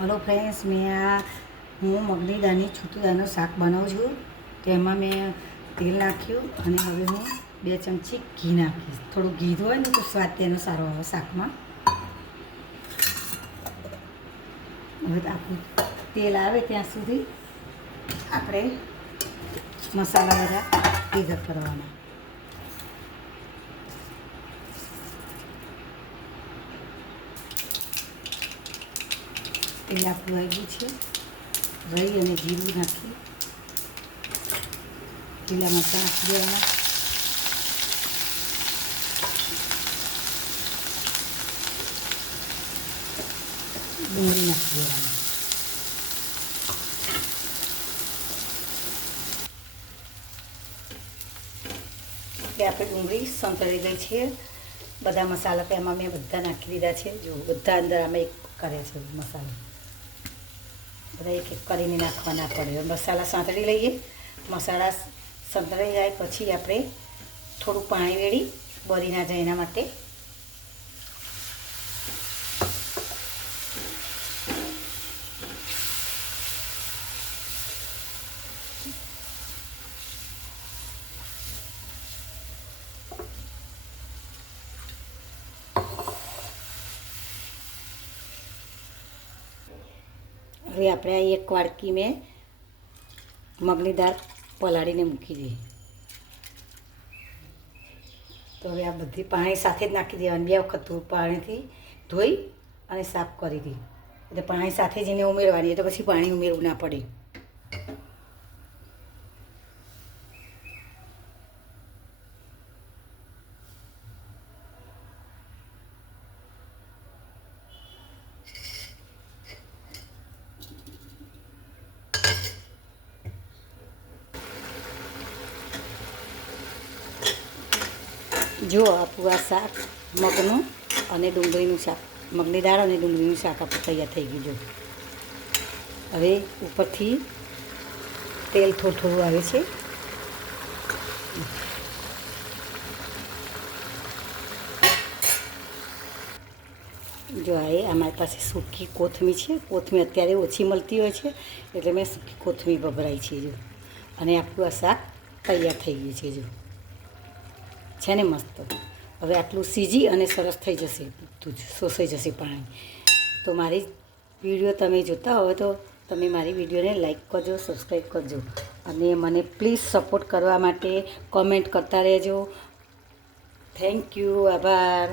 Hello friends, હું મગની દાળની છૂટી દાળનું શાક બનાવું છું. તેમાં મેં તેલ નાખ્યું અને હવે હું 2 ચમચી ઘી નાખીશ. થોડું ઘી હોય ને તો સ્વાદ તેનો સારો આવે શાકમાં. હવે આપણું તેલ આવે ત્યાં સુધી આપણે મસાલા બધા ભેગા કરવાના. તેલ આપણું આવી ગયું છે. રાઈ અને જીરું નાખી લીલા મરચાં નાખી દેવાના. ડુંગળી નાખી દેવાની. એટલે આપણે ડુંગળી સંતળી ગઈ છે. બધા મસાલા તો એમાં મેં બધા નાખી દીધા છે. જો બધા અંદર આમાં એક કર્યા છે મસાલા. બધા એક એક કરીને નાખવાના પડે. મસાલા સાંતળી લઈએ. મસાલા સંતળાઈ જાય પછી આપણે થોડું પાણી વેડી બળી ના જાય એના માટે. હવે આપણે આ એક વાડકી મેં મગની દાળ પલાળીને મૂકી દઈએ. તો હવે આ બધી પાણી સાથે જ નાખી દેવાની. 2 વખત પાણીથી ધોઈ અને સાફ કરી દી. એટલે પાણી સાથે જ એને ઉમેરવાની, એટલે પછી પાણી ઉમેરવું ના પડે. જો આપણું આ શાક મગનું અને ડુંગળીનું શાક, મગની દાળ અને ડુંગળીનું શાક આપણું તૈયાર થઈ ગયું. જો હવે ઉપરથી તેલ થોડું થોડું આવે છે. જો આ અમારી પાસે સૂકી કોથમીર છે. કોથમીર અત્યારે ઓછી મળતી હોય છે એટલે મેં સૂકી કોથમીર ભભરાઈ છે. જો અને આપણું આ શાક તૈયાર થઈ ગયું છે. જો છે ને મસ્ત. હવે આટલું સીજી અને સરસ થઈ જશે, બધું જ શોષાઈ જશે પાણી. તો મારી વિડીયો તમે જોતા હોય તો તમે મારી વિડીયોને લાઈક કરજો, સબસ્ક્રાઈબ કરજો અને મને પ્લીઝ સપોર્ટ કરવા માટે કોમેન્ટ કરતા રહેજો. Thank you. આભાર.